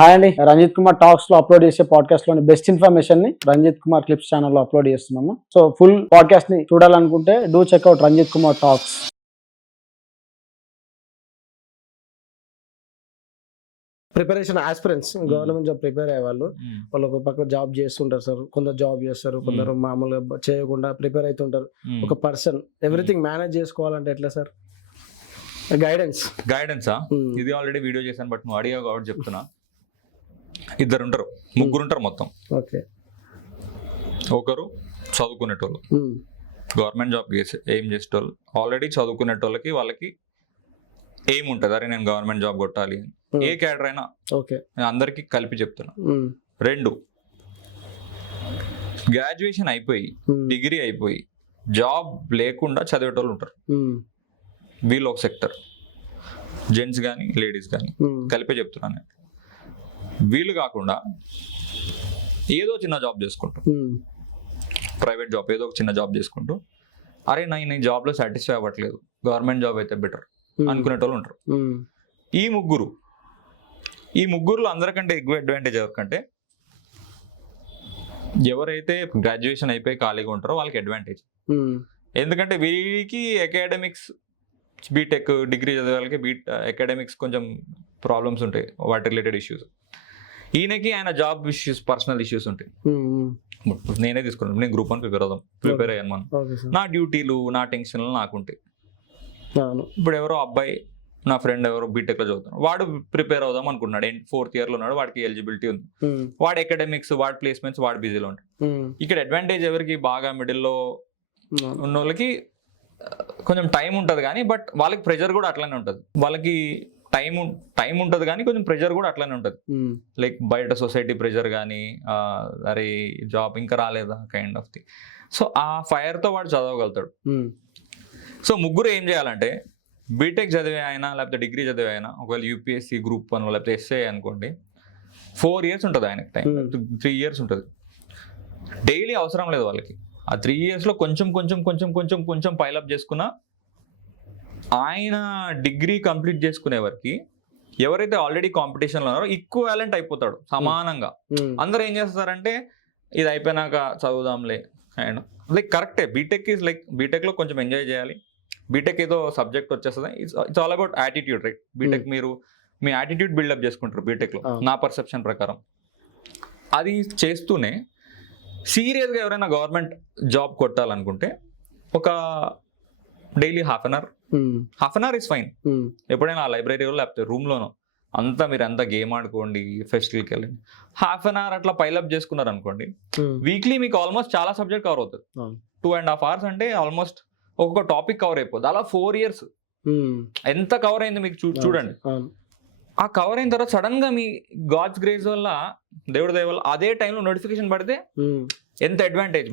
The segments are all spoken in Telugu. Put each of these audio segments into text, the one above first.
హాయ్ అండి, రంజిత్ కుమార్ టాక్స్ లో అప్లోడ్ చేసే పాడ్కాస్ట్ లోని బెస్ట్ ఇన్ఫర్మేషన్ ని రంజిత్ కుమార్ క్లిప్స్ ఛానల్లో అప్లోడ్ చేస్తున్నాము. సో ఫుల్ పాడ్కాస్ట్ ని చూడాలనుకుంటే do check out Ranjith Kumar talks. Preparation aspirants government job prepare అయ్యే వాళ్ళు ఒక పక్క జాబ్ చేస్తుంటారు సార్. కొందరు జాబ్ చేస్తారు, కొందరు మామూలుగా చేయకుండా ప్రిపేర్ అవుతుంటారు. ఒక పర్సన్ ఎవ్రీథింగ్ మేనేజ్ చేసుకోవాలంటే ఎట్లా సార్? గైడెన్సా? ఇది ఆల్రెడీ వీడియో చేశాను, బట్ నువ్వు అడిగావు కాబట్టి చెప్తున్నా. ఇద్దరు ఉంటారు, ముగ్గురు ఉంటారు మొత్తం. ఓకే. ఒకరు చదువుకునేటోళ్ళు, గవర్నమెంట్ జాబ్ ఏం చేసేటోళ్ళు, ఆల్రెడీ చదువుకునేటోళ్ళకి వాళ్ళకి ఏం ఉంటుంది, అరే నేను గవర్నమెంట్ జాబ్ కొట్టాలి. ఏ క్యాడర్ అయినా అందరికి కలిపి చెప్తున్నా. రెండు, గ్రాడ్యుయేషన్ అయిపోయి డిగ్రీ అయిపోయి జాబ్ లేకుండా చదివేటోళ్ళు ఉంటారు. వీళ్ళు ఒక సెక్టర్, జెంట్స్ కానీ లేడీస్ కానీ కలిపే చెప్తున్నాను. వీళ్ళు కాకుండా ఏదో చిన్న జాబ్ చేసుకుంటూ, ప్రైవేట్ జాబ్ ఏదో ఒక చిన్న జాబ్ చేసుకుంటూ, అరే నేను ఈ జాబ్లో సాటిస్ఫై అవ్వట్లేదు, గవర్నమెంట్ జాబ్ అయితే బెటర్ అనుకునేటోళ్ళు ఉంటారు. ఈ ముగ్గురులో అందరికంటే ఎక్కువ అడ్వాంటేజ్ ఎవరికంటే ఎవరైతే గ్రాడ్యుయేషన్ అయిపోయి ఖాళీగా ఉంటారో వాళ్ళకి అడ్వాంటేజ్. ఎందుకంటే వీరికి అకాడమిక్స్, బీటెక్ డిగ్రీ చదివే వాళ్ళకి అకాడమిక్స్ కొంచెం ప్రాబ్లమ్స్ ఉంటాయి, వాటి రిలేటెడ్ ఇష్యూస్. ఈయనకి ఆయన జాబ్ ఇష్యూస్, పర్సనల్ ఇష్యూస్ ఉంటాయి. నేనే తీసుకున్నాను, నేను గ్రూప్ 1 ప్రిపేర్ అయ్యాను. మనం నా డ్యూటీలు, నా టెన్షన్లు నాకుంటాయి. ఇప్పుడు ఎవరో అబ్బాయి, నా ఫ్రెండ్ ఎవరో బీటెక్ లో చదువుతున్నాడు, వాడు ప్రిపేర్ అవుదాం అనుకున్నాడు, 4th year లో ఉన్నాడు, వాడికి ఎలిజిబిలిటీ ఉంది, వాడు అకాడమిక్స్, వాడి ప్లేస్మెంట్స్, వాడు బిజీలో ఉంటాడు. ఇక్కడ అడ్వాంటేజ్ ఎవరికి? బాగా మిడిల్లో ఉన్న వాళ్ళకి కొంచెం టైం ఉంటుంది కానీ, బట్ వాళ్ళకి ప్రెషర్ కూడా అట్లానే ఉంటుంది. వాళ్ళకి టైం ఉంటుంది కానీ కొంచెం ప్రెషర్ కూడా అట్లానే ఉంటుంది. లైక్ బయట సొసైటీ ప్రెషర్ కానీ, అరే జాబ్ ఇంకా రాలేదా కైండ్ ఆఫ్ థింగ్. సో ఆ ఫైర్తో వాడు చదవగలుగుతాడు. సో ముగ్గురు ఏం చేయాలంటే, బీటెక్ చదివే అయినా లేకపోతే డిగ్రీ చదివే అయినా, ఒకవేళ యూపీఎస్సీ గ్రూప్ 1 లేకపోతే ఎస్ఏ అనుకోండి, 4 years ఉంటుంది ఆయనకి టైం, 3 years ఉంటుంది. డైలీ అవసరం లేదు వాళ్ళకి. ఆ 3 yearsలో కొంచెం కొంచెం కొంచెం కొంచెం కొంచెం పైలప్ చేసుకున్నా, ఆయన డిగ్రీ కంప్లీట్ చేసుకునే వరకు ఎవరైతే ఆల్రెడీ కాంపిటీషన్లో ఉన్నారో ఈక్వాలెంట్ అయిపోతాడు సమానంగా. అందరూ ఏం చేస్తారంటే, ఇది అయిపోయినాక చదువుదాంలే అండ్ లైక్ కరెక్టే. బీటెక్లో కొంచెం ఎంజాయ్ చేయాలి. బీటెక్ ఏదో సబ్జెక్ట్ వచ్చేస్తుంది, it's all about attitude, right? B Tech మీరు మీ యాటిట్యూడ్ బిల్డప్ చేసుకుంటారు బీటెక్లో, నా పర్సెప్షన్ ప్రకారం. అది చేస్తూనే సీరియస్గా ఎవరైనా గవర్నమెంట్ జాబ్ కొట్టాలనుకుంటే ఒక daily half an hour is fine. ఎప్పుడైనా ఆ లైబ్రరీలో లేకపోతే రూమ్లోనో మీరు అంతా గేమ్ ఆడుకోండి, ఫెస్టివల్కి వెళ్ళండి, హాఫ్ అన్ అవర్ అట్లా పైలప్ చేసుకున్నారు అనుకోండి, వీక్లీ మీకు ఆల్మోస్ట్ చాలా సబ్జెక్ట్ కవర్ అవుతుంది. 2.5 hours అంటే ఆల్మోస్ట్ ఒక్కొక్క టాపిక్ కవర్ అయిపోద్ది. అలా 4 years ఎంత కవర్ అయింది మీకు చూడండి. ఆ కవర్ అయిన తర్వాత సడన్ గా మీ గాడ్స్ గ్రేస్ వల్ల, దేవుడి దయ వల్ల అదే టైంలో నోటిఫికేషన్ పడితే ఎంత అడ్వాంటేజ్.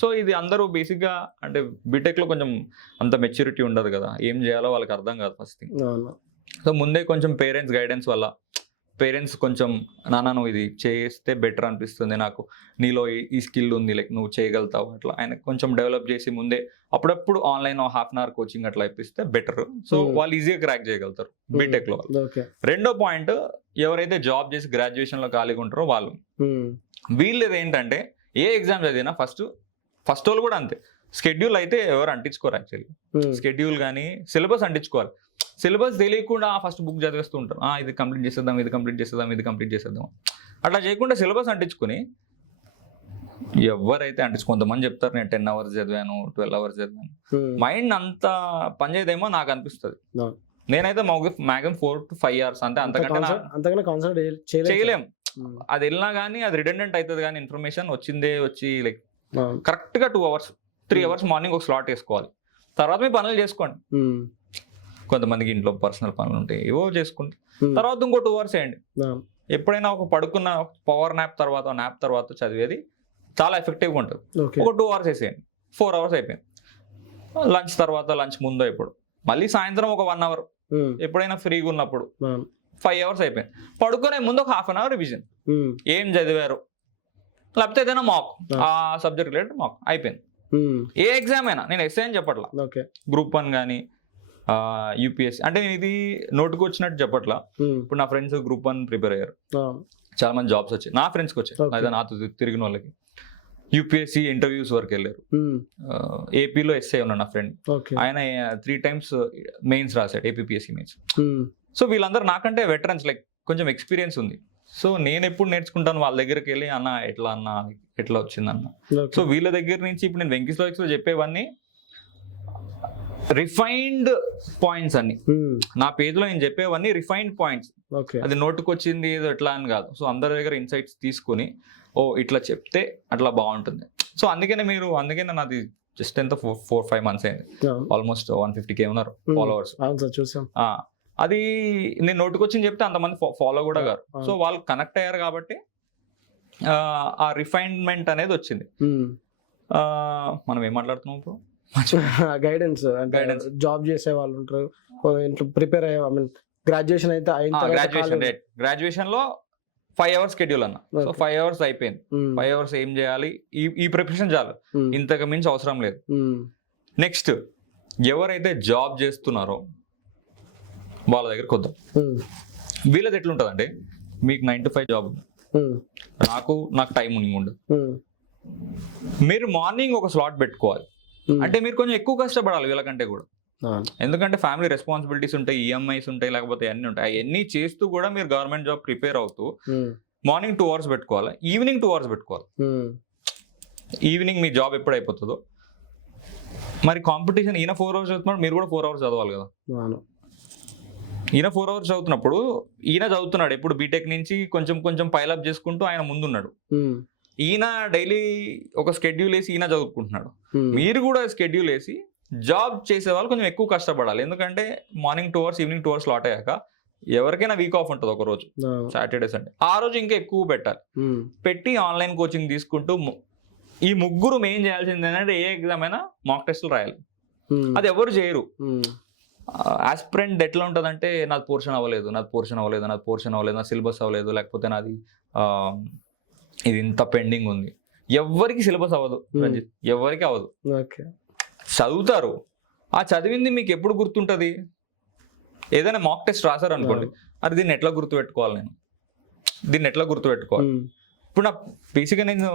సో ఇది అందరూ బేసిక్ గా, అంటే బీటెక్ లో కొంచెం అంత మెచ్యూరిటీ ఉండదు కదా, ఏం చేయాలో వాళ్ళకి అర్థం కాదు ఫస్ట్ థింగ్. సో ముందే కొంచెం పేరెంట్స్ గైడెన్స్ వల్ల, పేరెంట్స్ కొంచెం నాన్న నువ్వు ఇది చేస్తే బెటర్ అనిపిస్తుంది నాకు, నీలో ఈ స్కిల్ ఉంది, లైక్ నువ్వు చేయగలుగుతావు, అట్లా ఆయన కొంచెం డెవలప్ చేసి ముందే అప్పుడప్పుడు online half an hour coaching అట్లా ఇప్పిస్తే బెటర్. సో వాళ్ళు ఈజీగా క్రాక్ చేయగలుగుతారు బీటెక్ లో. రెండో పాయింట్, ఎవరైతే జాబ్ చేసి గ్రాడ్యుయేషన్ లో ఖాళీగా ఉంటారో వాళ్ళు, వీళ్ళు ఏంటంటే ఏ ఎగ్జామ్ చదివినా ఫస్ట్ వాళ్ళు కూడా అంతే, స్కెడ్యూల్ అయితే ఎవరు అంటించుకోరు. యాక్చువల్లీ స్కెడ్యూల్ కానీ సిలబస్ అంటించుకోవాలి. సిలబస్ తెలియకుండా ఫస్ట్ బుక్ చదివేస్తూ ఉంటారు, ఇది కంప్లీట్ చేసేద్దాం, ఇది కంప్లీట్ చేసేద్దాం, ఇది కంప్లీట్ చేసేద్దాం. అట్లా చేయకుండా సిలబస్ అంటించుకుని, ఎవరైతే కొంతమంది చెప్తారు నేను 10 hours చదివాను, 12 hours చదివాను, మైండ్ అంత పనిచేయదేమో నాకు అనిపిస్తుంది. నేనైతే మ్యాక్సిమం 4 to 5 hours అంతే, అంతకంటే చేయలేం. అది వెళ్ళినా కానీ అది రిడెండెంట్ అవుతుంది. కానీ ఇన్ఫర్మేషన్ వచ్చి లైక్ కరెక్ట్ గా 2 hours 3 hours మార్నింగ్ ఒక స్లాట్ వేసుకోవాలి. తర్వాత మీ పనులు చేసుకోండి. కొంతమందికి ఇంట్లో పర్సనల్ పనులు ఉంటాయి, ఏవో చేసుకుంటే తర్వాత ఇంకో 2 hours వేయండి. ఎప్పుడైనా ఒక పడుకున్న పవర్ నాప్ తర్వాత చదివేది చాలా ఎఫెక్టివ్గా ఉంటుంది. ఒక 2 hours వేసేయండి, 4 hours అయిపోయింది. లంచ్ తర్వాత, లంచ్ ముందు ఇప్పుడు మళ్ళీ సాయంత్రం ఒక 1 hour, ఎప్పుడైనా ఫ్రీగా ఉన్నప్పుడు 5 hours అయిపోయింది. పడుకునే ముందు ఒక హాఫ్ అన్ అవర్ రివిజన్, ఏం చదివారు, లేకపోతే ఏదైనా మాక్, ఆ సబ్జెక్ట్ రిలేటెడ్ మాక్ అయిపోయింది. ఏ ఎగ్జామ్ అయినా, నేను ఎస్ఏ అని చెప్పట్లా, గ్రూప్ 1 కానీ యూపీఎస్సీ అంటే నేను ఇది నోటుకు వచ్చినట్టు చెప్పట్లా. ఇప్పుడు నా ఫ్రెండ్స్ గ్రూప్ 1 ప్రిపేర్ అయ్యారు, చాలా మంది జాబ్స్ వచ్చాయి, నా ఫ్రెండ్స్కి వచ్చాయి, లేదా నాతో తిరిగిన వాళ్ళకి యూపీఎస్సీ ఇంటర్వ్యూస్ వరకు వెళ్ళారు. ఏపీలో ఎస్ఐ ఉన్నాడు నా ఫ్రెండ్, ఆయన 3 times మెయిన్స్ రాశాడు, ఏపీఎస్సీ మెయిన్స్. సో వీళ్ళందరూ నాకంటే వెటరన్స్, లైక్ కొంచెం ఎక్స్పీరియన్స్ ఉంది. సో నేను ఎప్పుడు నేర్చుకుంటాను వాళ్ళ దగ్గరికి వెళ్ళి, అన్న ఎట్లా వచ్చిందన్న. సో వీళ్ళ దగ్గర నుంచి ఇప్పుడు నేను వెంకీస్ లాజిక్స్ లో చెప్పేవన్నీ రిఫైన్డ్ పాయింట్స్ అన్ని, నా పేజ్ లో నేను చెప్పేవన్నీ రిఫైన్డ్ పాయింట్స్. అది నోటుకు వచ్చింది ఏదో ఎట్లా అని కాదు. సో అందరి దగ్గర ఇన్సైట్స్ తీసుకుని, ఓ ఇట్లా చెప్తే అట్లా బాగుంటుంది. సో అందుకనే నాది జస్ట్ ఎంత 4-5 months అయింది, ఆల్మోస్ట్ 150K ఉన్నారు ఫాలోవర్స్. అది నేను నోటుకు వచ్చింది చెప్తే అంతమంది ఫాలో కూడా గారు. సో వాళ్ళు కనెక్ట్ అయ్యారు కాబట్టి ఆ రిఫైన్మెంట్ అనేది వచ్చింది. మనం ఏం మాట్లాడుతున్నాం ఇప్పుడు? గైడెన్స్ జాబ్ చేసే వాళ్ళు ఉంటారు, ప్రిపేర్ అయ్యే, గ్రాడ్యుయేషన్ అయితే గ్రాడ్యుయేషన్ లో 5 hours షెడ్యూల్ అన్న. సో 5 hours అయిపోయింది. 5 hours ఏం చేయాలి, ఈ ప్రిపరేషన్ చాలు, ఇంతకు మించి అవసరం లేదు. నెక్స్ట్ ఎవరైతే జాబ్ చేస్తున్నారో వాళ్ళ దగ్గరకు వద్దాం. వీళ్ళది ఎట్లుంటదంటే, మీకు 9 to 5 జాబ్, నాకు టైం ఉండదు. మీరు మార్నింగ్ ఒక స్లాట్ పెట్టుకోవాలి. అంటే మీరు కొంచెం ఎక్కువ కష్టపడాలి వీళ్ళకంటే కూడా, ఎందుకంటే ఫ్యామిలీ రెస్పాన్సిబిలిటీస్ ఉంటాయి, ఈఎంఐస్ ఉంటాయి, లేకపోతే అన్ని ఉంటాయి. అవన్నీ చేస్తూ కూడా మీరు గవర్నమెంట్ జాబ్ ప్రిపేర్ అవుతూ మార్నింగ్ 2 hours పెట్టుకోవాలి, ఈవినింగ్ 2 hours పెట్టుకోవాలి. ఈవినింగ్ మీ జాబ్ ఎప్పుడు అయిపోతుందో, మరి కాంపిటీషన్ ఈయన 4 hours చదువుతున్నాడు, మీరు కూడా 4 hours చదవాలి కదా. ఈయన 4 hours చదువుతున్నప్పుడు ఈయన చదువుతున్నాడు ఎప్పుడు బీటెక్ నుంచి కొంచెం పైలప్ చేసుకుంటూ ఆయన ముందున్నాడు. ఈయన డైలీ ఒక స్కెడ్యూల్ వేసి ఈయన చదువుకుంటున్నాడు. మీరు కూడా స్కెడ్యూల్ వేసి జాబ్ చేసే వాళ్ళు కొంచెం ఎక్కువ కష్టపడాలి. ఎందుకంటే morning 2 hours, evening 2 hours slot అయ్యాక ఎవరికైనా వీక్ ఆఫ్ ఉంటుంది ఒక రోజు, సాటర్డే సండే, ఆ రోజు ఇంకా ఎక్కువ పెట్టాలి. పెట్టి ఆన్లైన్ కోచింగ్ తీసుకుంటూ ఈ ముగ్గురు మెయిన్ చేయాల్సింది ఏంటంటే, ఏ ఎగ్జామ్ అయినా మాక్ టెస్ట్లు రాయాలి. అది ఎవరు చేయరు. ఆస్పిరెంట్ ఎట్లా ఉంటుంది అంటే, నాది పోర్షన్ అవ్వలేదు, నా సిలబస్ అవ్వలేదు, లేకపోతే నాది ఇది ఇంత పెండింగ్ ఉంది. ఎవరికి సిలబస్ అవ్వదు రంజిత్, ఎవరికి అవ్వదు. చదువుతారు, ఆ చదివింది మీకు ఎప్పుడు గుర్తుంటుంది? ఏదైనా మాక్ టెస్ట్ రాశారు అనుకోండి, అది దీన్ని ఎట్లా గుర్తుపెట్టుకోవాలి, ఇప్పుడు నా బేసిక్గా నేను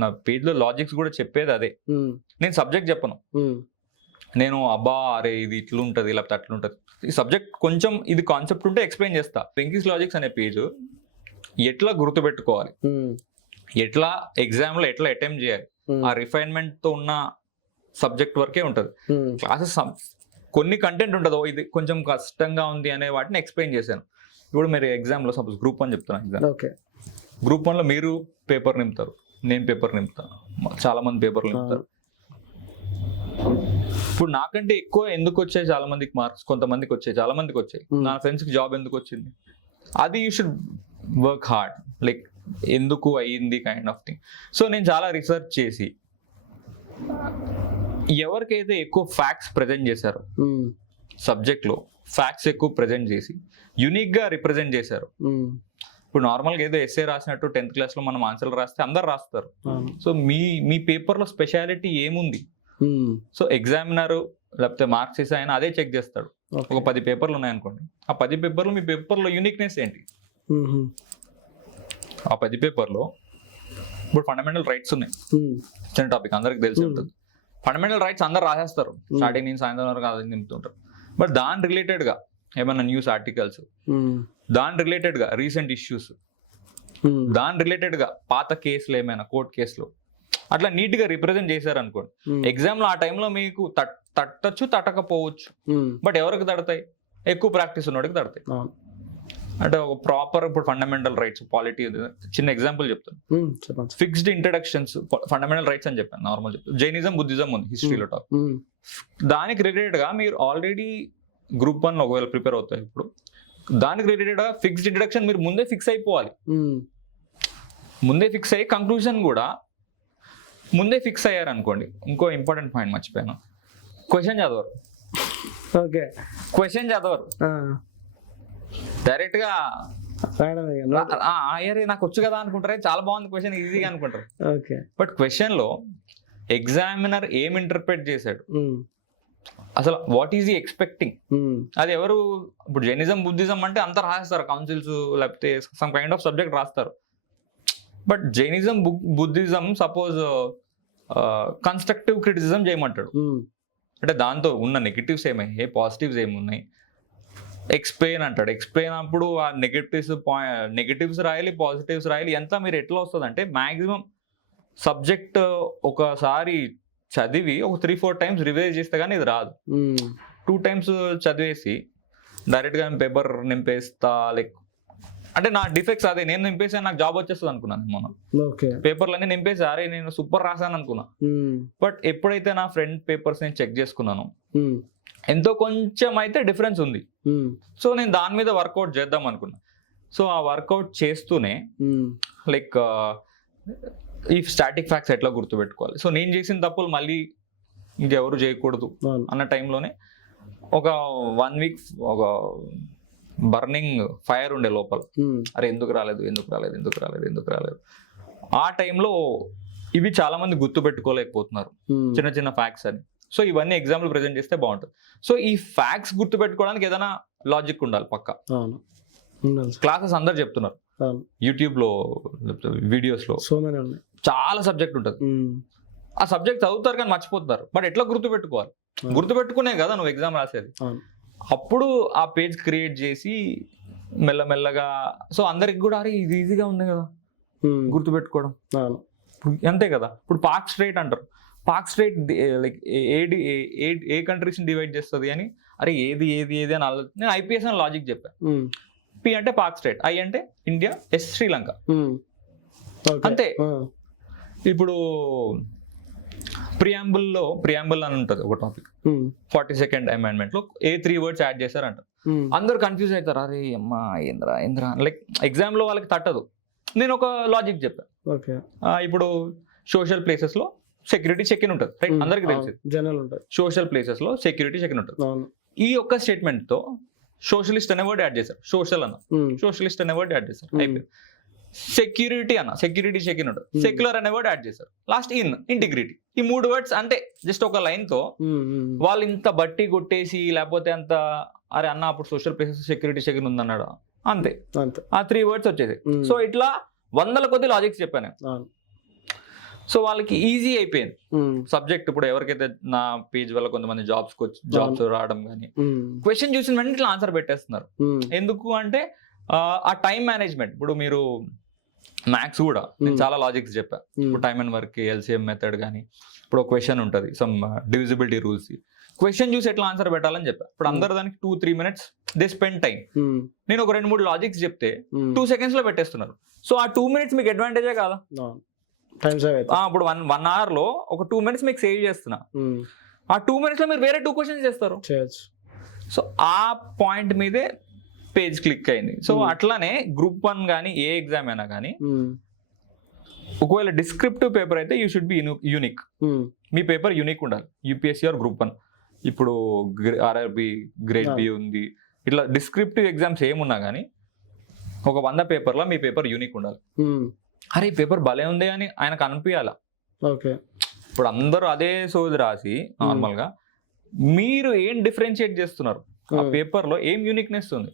నా పేజ్లో లాజిక్స్ కూడా చెప్పేది అదే. నేను సబ్జెక్ట్ చెప్పను, నేను అరే ఇది ఇట్లుంటది లేకపోతే అట్లుంటది. ఈ సబ్జెక్ట్ కొంచెం ఇది కాన్సెప్ట్ ఉంటే ఎక్స్ప్లెయిన్ చేస్తా. వెంకీస్ లాజిక్స్ అనే పేజ్ ఎట్లా గుర్తుపెట్టుకోవాలి, ఎట్లా ఎగ్జామ్ లో ఎట్లా అటెంప్ట్ చేయాలి, ఆ రిఫైన్మెంట్ తో ఉన్న సబ్జెక్ట్ వరకే ఉంటుంది. క్లాసెస్ కొన్ని కంటెంట్ ఉంటుందో ఇది కొంచెం కష్టంగా ఉంది అనే వాటిని ఎక్స్ప్లెయిన్ చేశాను. ఇప్పుడు మీరు ఎగ్జామ్ లో సపోజ్ గ్రూప్ 1 చెప్తున్నాను, ఎగ్జామ్ గ్రూప్ 1 లో మీరు పేపర్ నింపుతారు, నేను పేపర్ నింపుతాను, చాలా మంది పేపర్లు నింపుతారు. ఇప్పుడు నాకంటే ఎక్కువ ఎందుకు వచ్చాయి చాలా మందికి మార్క్స్, కొంతమందికి వచ్చాయి, చాలా మందికి వచ్చాయి. నా ఫ్రెండ్స్కి జాబ్ ఎందుకు వచ్చింది, అది you should work hard, like ఎందుకు అయ్యింది కైండ్ ఆఫ్ థింగ్. సో నేను చాలా రీసెర్చ్ చేసి ఎవరికైతే ఎక్కువ ఫ్యాక్ట్స్ ప్రజెంట్ చేశారో, సబ్జెక్ట్లో ఫ్యాక్ట్స్ ఎక్కువ ప్రజెంట్ చేసి యూనిక్గా రిప్రజెంట్ చేశారు. ఇప్పుడు నార్మల్గా ఏదో ఎస్ఏ రాసినట్టు 10th class లో మనం ఆన్సర్లు రాస్తే అందరు రాస్తారు. సో మీ పేపర్లో స్పెషాలిటీ ఏముంది? సో ఎగ్జామినర్ లేకపోతే మార్క్స్ వేసి ఆయన అదే చెక్ చేస్తాడు. ఒక 10 పేపర్లు ఉన్నాయనుకోండి, ఆ 10 పేపర్లు మీ పేపర్లో యూనిక్నెస్ ఏంటి? ఆ 10 పేపర్లో ఇప్పుడు ఫండమెంటల్ రైట్స్ ఉన్నాయి, చిన్న టాపిక్ అందరికి తెలిసి ఉంటుంది. ఫండమెంటల్ రైట్స్ అందరు రాసేస్తారు, స్టార్టింగ్ నుంచి సాయంత్రం వరకు అది నింపుతుంటారు. బట్ దాని రిలేటెడ్గా ఏమైనా న్యూస్ ఆర్టికల్స్, దాని రిలేటెడ్గా రీసెంట్ ఇష్యూస్, దాని రిలేటెడ్గా పాత కేసులు ఏమైనా కోర్టు కేసులు, అట్లా నీట్ గా రిప్రజెంట్ చేశారు అనుకోండి, ఎగ్జామ్ లో ఆ టైంలో మీకు తట్టచ్చు తట్టకపోవచ్చు. బట్ ఎవరికి తడతాయి? ఎక్కువ ప్రాక్టీస్ ఉన్నవాడికి తడతాయి. అంటే ఒక ప్రాపర్ ఇప్పుడు ఫండమెంటల్ రైట్స్ పాలిటీ చిన్న ఎగ్జాంపుల్ చెప్తాను. ఫిక్స్డ్ ఇంట్రడక్షన్స్ ఫండమెంటల్ రైట్స్ అని చెప్పాను. నార్మల్ జైనిజం బుద్ధిజం ఉంది హిస్టరీలో టాప్. దానికి రిలేటెడ్ గా మీరు ఆల్రెడీ గ్రూప్ 1 ఒకవేళ ప్రిపేర్ అవుతాయి, ఇప్పుడు దానికి రిలేటెడ్ గా ఫిక్స్డ్ ఇంట్రడక్షన్ మీరు ముందే ఫిక్స్ అయిపోవాలి. ముందే ఫిక్స్ అయ్యి కంక్లూజన్ కూడా ముందే ఫిక్స్ అయ్యారు అనుకోండి. ఇంకో ఇంపార్టెంట్ పాయింట్ మర్చిపోయాను, క్వశ్చన్ చదవరు. క్వశ్చన్ చదవరు, డైరెక్ట్ గా నాకు వచ్చు కదా అనుకుంటారు, చాలా బాగుంది క్వశ్చన్, ఈజీగా అనుకుంటారు. బట్ క్వశ్చన్ లో ఎగ్జామినర్ ఏం ఇంటర్ప్రెట్ చేశాడు, అసలు వాట్ ఈజ్ ది ఎక్స్పెక్టింగ్, అది ఎవరు ఇప్పుడు జైనిజం బుద్ధిజం అంటే అంతా రాస్తారు కౌన్సిల్స్ లేకపోతే సమ్ కైండ్ ఆఫ్ సబ్జెక్ట్ రాస్తారు. But Jainism Buddhism suppose constructive criticism చేయమంటాడు, అంటే దాంతో ఉన్న నెగిటివ్స్ ఏమయ్యాయి పాజిటివ్స్ ఏమున్నాయి ఎక్స్ప్లెయిన్ అంటాడు. ఎక్స్ప్లెయిన్ అప్పుడు ఆ నెగిటివ్స్ రాయాలి పాజిటివ్స్ రాయాలి. ఎంత మీరు ఎట్లా వస్తుంది అంటే మ్యాక్సిమం సబ్జెక్ట్ ఒకసారి చదివి ఒక 3-4 టైమ్స్ రివైజ్ చేస్తే కానీ ఇది రాదు. 2 టైమ్స్ చదివేసి డైరెక్ట్గా పేపర్ నింపేస్తా లైక్ అంటే నా డిఫెక్ట్స్ అదే, నేను నింపేసి నాకు జాబ్ వచ్చేస్తుంది అనుకున్నాను మొన్న. పేపర్లన్నీ నింపేసి అరే నేను సూపర్ రాసాను అనుకున్నా. బట్ ఎప్పుడైతే నా ఫ్రెండ్ పేపర్స్ నేను చెక్ చేసుకున్నాను ఎంతో కొంచెం అయితే డిఫరెన్స్ ఉంది. సో నేను దాని మీద వర్కౌట్ చేద్దాం అనుకున్నా. సో ఆ వర్కౌట్ చేస్తూనే లైక్ ఈ స్టాటిక్ ఫ్యాక్ట్స్ ఎట్లా గుర్తుపెట్టుకోవాలి, సో నేను చేసిన తప్పులు మళ్ళీ ఇంకెవరు చేయకూడదు అన్న టైంలోనే ఒక 1 వీక్ ఒక బర్నింగ్ ఫైర్ ఉండే లోపల. అరే ఎందుకు రాలేదు. ఆ టైంలో ఇవి చాలా మంది గుర్తుపెట్టుకోలేకపోతున్నారు చిన్న చిన్న ఫ్యాక్ట్స్ అని. సో ఇవన్నీ ఎగ్జాంపుల్ ప్రెజెంట్ చేస్తే బాగుంటుంది. సో ఈ ఫ్యాక్ట్స్ గుర్తుపెట్టుకోవడానికి ఏదైనా లాజిక్ ఉండాలి పక్క. క్లాసెస్ అందరు చెప్తున్నారు యూట్యూబ్ లో వీడియోస్ లో, చాలా సబ్జెక్ట్ ఉంటుంది. ఆ సబ్జెక్ట్ చదువుతారు కానీ మర్చిపోతారు. బట్ ఎట్లా గుర్తుపెట్టుకోవాలి, గుర్తుపెట్టుకునే కదా నువ్వు ఎగ్జామ్ రాసేది. అప్పుడు ఆ పేజ్ క్రియేట్ చేసి మెల్లమెల్లగా సో అందరికి కూడా అరే ఇది ఈజీగా ఉంది కదా గుర్తుపెట్టుకోవడం, అంతే కదా. ఇప్పుడు పార్క్ స్ట్రైట్ అంటారు, పార్క్ స్ట్రైట్ లైక్ ఏ కంట్రీస్ ని డివైడ్ చేస్తుంది అని, అరే ఏది అని నేను ఐపీఎస్ అని లాజిక్ చెప్పాను. పి అంటే పార్క్ స్ట్రైట్, ఐ అంటే ఇండియా, ఎస్ శ్రీలంక, అంతే. ఇప్పుడు ప్రియాంబుల్ అని ఉంటుంది ఒక టాపిక్, 42nd అమెండ్మెంట్ లో ఏ 3 words యాడ్ చేశారంట. అందరు కన్ఫ్యూజ్ అవుతారు, అరే అమ్మా ఏంద్రా లైక్ ఎగ్జామ్ లో వాళ్ళకి తట్టదు. నేను ఒక లాజిక్ చెప్పాను. ఇప్పుడు సోషల్ ప్లేసెస్ లో సెక్యూరిటీ చెక్ ఇన్ ఉంటుంది, రైట్, అందరికి తెలిసింది. సోషల్ ప్లేసెస్ లో సెక్యూరిటీ చెక్ ఇన్ ఉంటుంది. ఈ ఒక్క స్టేట్మెంట్ తో సోషలిస్ట్ అనే వర్డ్ యాడ్ చేశారు, సోషల్ అన్న సోషలిస్ట్ అనే వర్డ్ యాడ్ చేశారు, అయిపోయింది. సెక్యూరిటీ అన్న సెక్యూరిటీ చెక్ ఇన్ ఉంటుంది, సెక్యులర్ అనే వర్డ్ యాడ్ చేశారు, లాస్ట్ ఇంటిగ్రిటీ. ఈ 3 words అంటే జస్ట్ ఒక లైన్ తో వాళ్ళు ఇంత బట్టి కొట్టేసి లేకపోతే అంత అరే అన్న అప్పుడు social places security check in ఉందన్నాడు, అంతే. ఆ 3 words వచ్చేది. సో ఇట్లా 100 కొద్ది లాజిక్స్ చెప్పాను. సో వాళ్ళకి ఈజీ అయిపోయింది సబ్జెక్ట్. ఇప్పుడు ఎవరికైతే నా పేజ్ వల్ల కొంతమంది జాబ్స్ రావడం కానీ క్వశ్చన్ చూసిన వెంటనే ఇట్లా ఆన్సర్ పెట్టేస్తున్నారు. ఎందుకు అంటే ఆ టైం మేనేజ్మెంట్. ఇప్పుడు మీరు మ్యాథ్స్ కూడా నేను చాలా లాజిక్స్ చెప్పా. ఇప్పుడు time and work, LCM method కానీ, ఇప్పుడు ఒక క్వశ్చన్ ఉంటుంది సమ్ డివిజిబిలిటీ రూల్స్, క్వశ్చన్ చూసి ఎట్లా ఆన్సర్ పెట్టాలని చెప్పా. ఇప్పుడు అందరు దానికి 2-3 minutes దే స్పెండ్ టైం. నేను ఒక 2-3 లాజిక్స్ చెప్తే 2 seconds లో పెట్టేస్తున్నారు. సో ఆ 2 minutes మీకు అడ్వాంటేజే కాదా? ఇప్పుడు 1 hour లో ఒక 2 minutes మీకు సేవ్ చేస్తున్నా. ఆ 2 minutes లో మీరు వేరే 2 questions చేస్తారు. సో ఆ పాయింట్ మీదే పేజ్ క్లిక్ అయింది. సో అట్లానే Group 1 కానీ ఏ ఎగ్జామ్ అయినా కానీ ఒకవేళ డిస్క్రిప్టివ్ పేపర్ అయితే you should be unique. Me paper unique ఉండాలి. యూపీఎస్సీ ఆర్ Group 1, ఇప్పుడు ఆర్ఆర్బి, గ్రేడ్ బి ఉంది, ఇట్లా డిస్క్రిప్టివ్ ఎగ్జామ్స్ ఏమున్నా కానీ ఒక 100 పేపర్లో మీ పేపర్ యూనిక్ ఉండాలి. అరే ఈ పేపర్ భలే ఉంది అని ఆయనకు అనిపించాల. ఇప్పుడు అందరూ అదే సోది రాసి నార్మల్ గా మీరు ఏం డిఫరెన్షియేట్ చేస్తున్నారు, ఆ పేపర్ లో ఏం యూనిక్నెస్ ఉంది.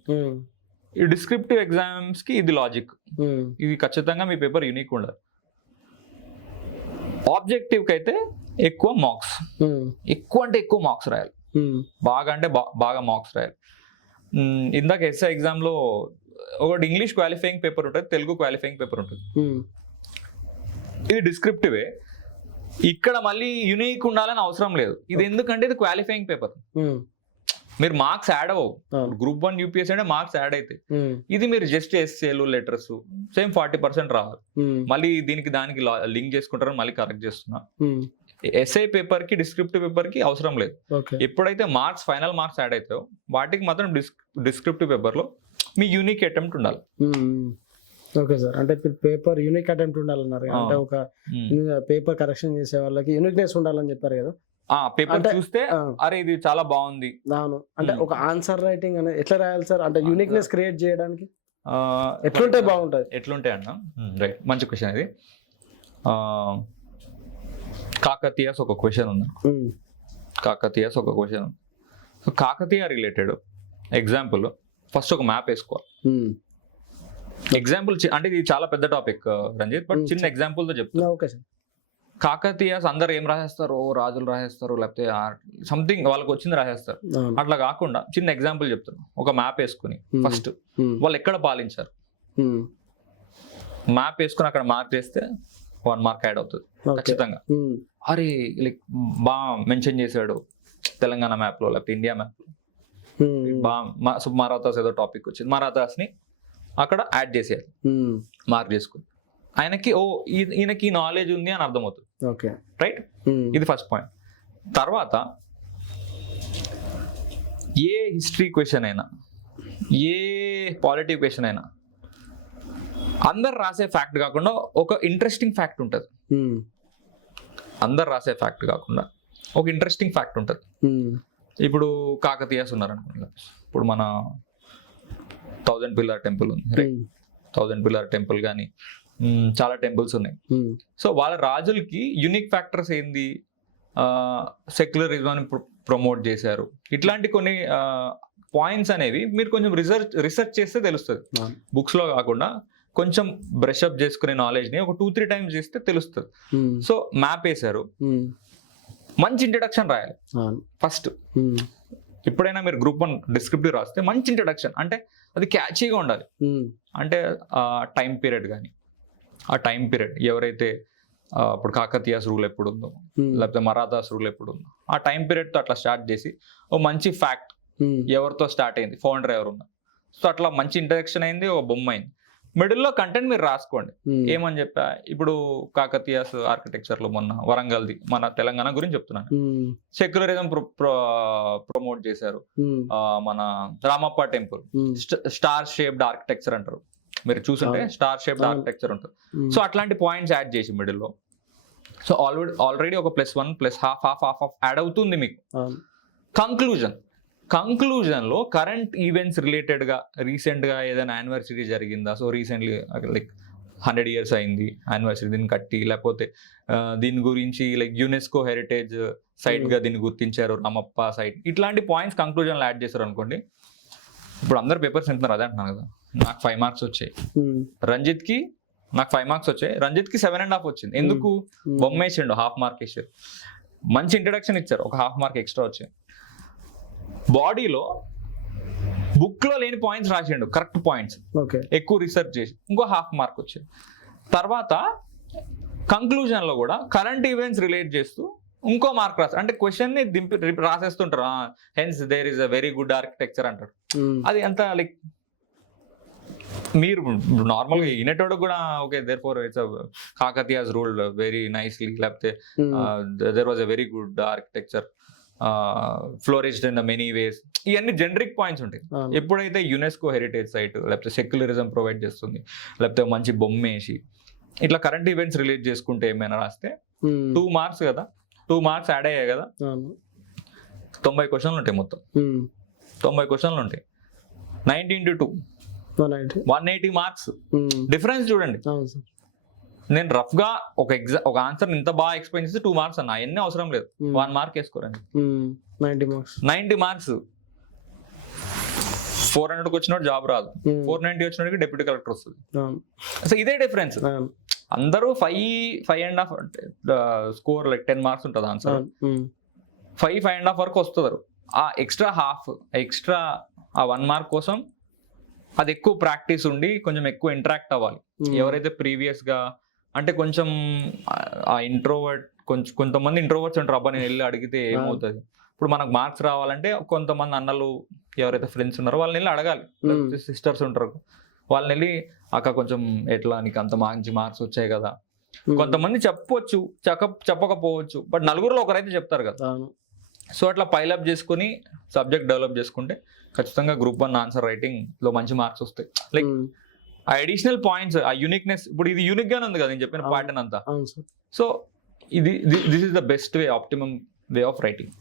ఈ డిస్క్రిప్టివ్ ఎగ్జామ్స్ కి ఇది లాజిక్, ఇది ఖచ్చితంగా మీ పేపర్ యూనిక్ ఉండాలి. ఆబ్జెక్టివ్ కి అయితే ఎక్కువ మార్క్స్, ఎక్కువ అంటే ఎక్కువ మార్క్స్ రాయాలి, బాగా అంటే బాగా మార్క్స్ రాయాలి. ఇందాక ఎస్ఐ ఎగ్జామ్ లో ఒకటి ఇంగ్లీష్ క్వాలిఫైయింగ్ పేపర్ ఉంటుంది, తెలుగు క్వాలిఫైయింగ్ పేపర్ ఉంటుంది. ఇది డిస్క్రిప్టివే, ఇక్కడ మళ్ళీ యూనిక్ ఉండాలని అవసరం లేదు. ఇది ఎందుకంటే ఇది క్వాలిఫైయింగ్ పేపర్, మీరు మార్క్స్ యాడ్ అవ్వవు. Group 1 యూపీఎస్సీ అంటే మార్క్స్ యాడ్ అవుతాయి. ఇది మీరు జస్ట్ ఎస్ఏలు లెటర్స్ సేమ్ 40% రావాలి. మళ్ళీ దానికి లింక్ చేసుకుంటారని మళ్ళీ కరెక్ట్ చేస్తున్నా. ఎస్ఐ పేపర్ కి డిస్క్రిప్టివ్ పేపర్ కి అవసరం లేదు. ఎప్పుడైతే మార్క్స్ ఫైనల్ మార్క్స్ యాడ్ అవుతాయో వాటికి మాత్రం డిస్క్రిప్టివ్ పేపర్ లో మీ యూనిక్ అటెంప్ట్ ఉండాలి. ఓకే సార్, అంటే పేపర్ యూనిక్ అటెంప్ట్ ఉండాలన్నారు. అంటే ఒక పేపర్ కరెక్షన్ చేసే వాళ్ళకి యూనిక్నెస్ ఉండాలని చెప్పారు కదా. పేపర్ చూస్తే అరే ఇది చాలా బాగుంది. అవును, అంటే ఒక ఆన్సర్ రైటింగ్ అనేది ఎట్లా రాయాలి సార్? అంటే యూనిక్నెస్ క్రియేట్ చేయడానికి ఎట్లుంటే బాగుంటుంది? ఎట్లుంటే అన్న రైట్, మంచి క్వశ్చన్ ఇది. కాకతీయస్ ఒక క్వశ్చన్ ఉంది, కాకతీయస్ ఒక question. So Kakatiya related example first ఒక మ్యాప్ వేసుకోవాలి. ఎగ్జాంపుల్ అంటే ఇది చాలా పెద్ద టాపిక్ రంజిత్, బట్ చిన్న ఎగ్జాంపుల్ తో చెప్తున్నా. Okay sir. కాకతీయస్ అందరు ఏం రాసేస్తారు, రాజులు రాసేస్తారు, లేకపోతే సంథింగ్ వాళ్ళకి వచ్చింది రాసేస్తారు. అట్లా కాకుండా చిన్న ఎగ్జాంపుల్ చెప్తున్నా. ఒక మ్యాప్ వేసుకుని ఫస్ట్ వాళ్ళు ఎక్కడ పాలించారు మ్యాప్ వేసుకుని అక్కడ మార్క్ చేస్తే 1 మార్క్ యాడ్ అవుతుంది ఖచ్చితంగా. అరే లైక్ బాగా మెన్షన్ చేశాడు తెలంగాణ మ్యాప్ లో లేకపోతే ఇండియా మ్యాప్ లో, బాగా మరాఠాస్ ఏదో టాపిక్ వచ్చింది, మరాఠాస్ ని అక్కడ యాడ్ చేసేయాలి మార్క్ చేసుకుని. ఆయనకి ఈయనకి నాలెడ్జ్ ఉంది అని అర్థమవుతుంది. రైట్, ఇది ఫస్ట్ పాయింట్. తర్వాత ఏ హిస్టరీ క్వశ్చన్ అయినా, ఏ పాలిటీ క్వశ్చన్ అయినా అందరు రాసే ఫ్యాక్ట్ కాకుండా ఒక ఇంట్రెస్టింగ్ ఫ్యాక్ట్ ఉంటుంది. అందరు రాసే ఫ్యాక్ట్ కాకుండా ఒక ఇంట్రెస్టింగ్ ఫ్యాక్ట్ ఉంటుంది. ఇప్పుడు కాకతీయాస్ ఉన్నారు అనుకోండి, ఇప్పుడు మన 1000 పిల్లర్ టెంపుల్ ఉంది, రైట్? 1000 పిల్లర్ టెంపుల్ కానీ చాలా టెంపుల్స్ ఉన్నాయి. సో వాళ్ళ రాజులకి యూనిక్ ఫ్యాక్టర్స్ ఏంది, సెక్యులరిజం ప్రమోట్ చేశారు, ఇట్లాంటి కొన్ని పాయింట్స్ అనేవి మీరు కొంచెం రిసర్చ్ చేస్తే తెలుస్తుంది. బుక్స్ లో కాకుండా కొంచెం బ్రష్ అప్ చేసుకునే నాలెడ్జ్ ని ఒక 2-3 టైమ్స్ చేస్తే తెలుస్తుంది. సో మ్యాప్ వేశారు, మంచి ఇంట్రడక్షన్ రాయాలి ఫస్ట్. ఎప్పుడైనా మీరు గ్రూప్ 1 డిస్క్రిప్టివ్ రాస్తే మంచి ఇంట్రడక్షన్, అంటే అది క్యాచీగా ఉండాలి. అంటే టైం పీరియడ్ కానీ, ఆ టైం పీరియడ్ ఎవరైతే ఇప్పుడు కాకతీయాస్ రూల్ ఎప్పుడు ఉందో లేకపోతే మరాఠాస్ రూల్ ఎప్పుడు ఉందో ఆ టైం పీరియడ్ తో అట్లా స్టార్ట్ చేసి ఓ మంచి ఫ్యాక్ట్, ఎవరితో స్టార్ట్ అయింది, ఫౌండర్ ఎవరు ఉన్నారు, సో అట్లా మంచి ఇంట్రడక్షన్ అయింది, ఒక బొమ్మ అయింది. మిడిల్లో కంటెంట్ మీరు రాసుకోండి. ఏమని చెప్పా, ఇప్పుడు కాకతీయాస్ ఆర్కిటెక్చర్ లో మొన్న వరంగల్ది మన తెలంగాణ గురించి చెప్తున్నాను, సెక్యులరిజం ప్రమోట్ చేశారు. మన Ramappa temple star shaped architecture అంటారు, మీరు చూసుంటే స్టార్ షేప్డ్ ఆర్కిటెక్చర్ ఉంటుంది. సో అట్లాంటి పాయింట్స్ యాడ్ చేసి మిడిల్లో, సో ఆల్రెడీ ఒక +1 +half యాడ్ అవుతుంది మీకు. కంక్లూజన్ లో కరెంట్ ఈవెంట్స్ రిలేటెడ్ గా రీసెంట్ గా ఏదైనా యానివర్సరీ జరిగిందా, సో రీసెంట్లీ లైక్ 100 years అయింది యానివర్సరీ దీన్ని కట్టి, లేకపోతే దీని గురించి లైక్ యునెస్కో హెరిటేజ్ సైట్ గా దీన్ని గుర్తించారు రామప్ప సైట్, ఇట్లాంటి పాయింట్స్ కంక్లూజన్ లో యాడ్ చేశారు అనుకోండి. ఇప్పుడు అందరు పేపర్స్ ఎంతున్నారు అదే అంటున్నారు కదా, నాకు 5 మార్క్స్ వచ్చాయి, రంజిత్ కి నాకు 5 మార్క్స్ వచ్చాయి, రంజిత్ కి 7.5 వచ్చింది. ఎందుకు? బొమ్మ వేసిండు, ½ మార్క్ వేసారు, మంచి ఇంట్రడక్షన్ ఇచ్చారు, ఒక ½ మార్క్ ఎక్స్ట్రా వచ్చాయి. బాడీలో బుక్ లో లేని పాయింట్స్ రాసిండు, కరెక్ట్ పాయింట్స్, ఎక్కువ రీసెర్చ్ చేసి ఇంకో ½ మార్క్ వచ్చింది. తర్వాత కంక్లూజన్ లో కూడా కరెంట్ ఈవెంట్స్ రిలేట్ చేస్తూ ఇంకో మార్క్ రాస్తారు, అంటే క్వశ్చన్ ని రాసేస్తుంటారు. Hence there is a very good architecture అంటారు. అది అంత లైక్ మీరు నార్మల్ గా వినేటోడు కూడా okay therefore it's Kakatiyas ruled very nicely, లేకపోతే there was a very good architecture, flourished in the many ways, ఇవన్నీ జనరిక్ పాయింట్స్ ఉంటాయి. ఎప్పుడైతే యునెస్కో హెరిటేజ్ సైట్ లేకపోతే సెక్యులరిజం ప్రొవైడ్ చేస్తుంది, లేకపోతే మంచి బొమ్మ వేసి ఇట్లా కరెంట్ ఈవెంట్స్ రిలేట్ చేసుకుంటే ఏమైనా రాస్తే 2 మార్క్స్ కదా, 2 మార్క్స్ యాడ్ అయ్యాయి కదా, 90 క్వశ్చన్లు ఉంటాయి మొత్తం. 90 క్వశ్చన్లు ఉంటాయి, 90 into 2 180 మార్క్స్ డిఫరెన్స్ చూడండి. నేను రఫ్ గా ఒక ఆన్సర్ ఇంత బాగా ఎక్స్ప్లెయిన్ చేస్తే 2 మార్క్స్ అన్న, అవన్నీ అవసరం లేదు, 1 మార్క్ వేసుకోరండి. 90 మార్క్స్ 400కి వచ్చినోడు జాబ్ రాదు, 490 వచ్చినోడికి డెప్యూటీ కలెక్టర్ వస్తుంది. సో ఇదే డిఫరెన్స్. అందరూ 5.5 స్కోర్ లైక్ 10 మార్క్స్ ఉంటుంది ఆన్సర్, 5.5 వరకు వస్తారు. ఆ ఎక్స్ట్రా ఆ 1 మార్క్ కోసం అది ఎక్కువ ప్రాక్టీస్ ఉండి కొంచెం ఎక్కువ ఇంటరాక్ట్ అవ్వాలి. ఎవరైతే ప్రీవియస్ గా అంటే కొంచెం ఆ ఇంట్రోవర్ట్, కొంతమంది ఇంట్రోవర్ట్స్ ఉంటారు, అబ్బా నేను వెళ్ళి అడిగితే ఏమవుతుంది. ఇప్పుడు మనకు మార్క్స్ రావాలంటే కొంతమంది అన్నలు ఎవరైతే ఫ్రెండ్స్ ఉన్నారో వాళ్ళని వెళ్ళి అడగాలి, సిస్టర్స్ ఉంటారు వాళ్ళని వెళ్ళి అక్క కొంచెం ఎట్లా నీకు అంత మంచి మార్క్స్ వచ్చాయి కదా. కొంతమంది చెప్పవచ్చు, చెప్పకపోవచ్చు, బట్ నలుగురులో ఒకరైతే చెప్తారు కదా. సో అట్లా పైలప్ చేసుకుని సబ్జెక్ట్ డెవలప్ చేసుకుంటే ఖచ్చితంగా గ్రూప్ 1 ఆన్సర్ రైటింగ్ లో మంచి మార్క్స్ వస్తాయి. లైక్ ఆ అడిషనల్ పాయింట్స్, ఆ యూనిక్నెస్, ఇప్పుడు ఇది యూనిక్ గానే ఉంది కదా నేను చెప్పిన ప్యాటర్న్ అంతా. So this is the best way, optimum way of writing.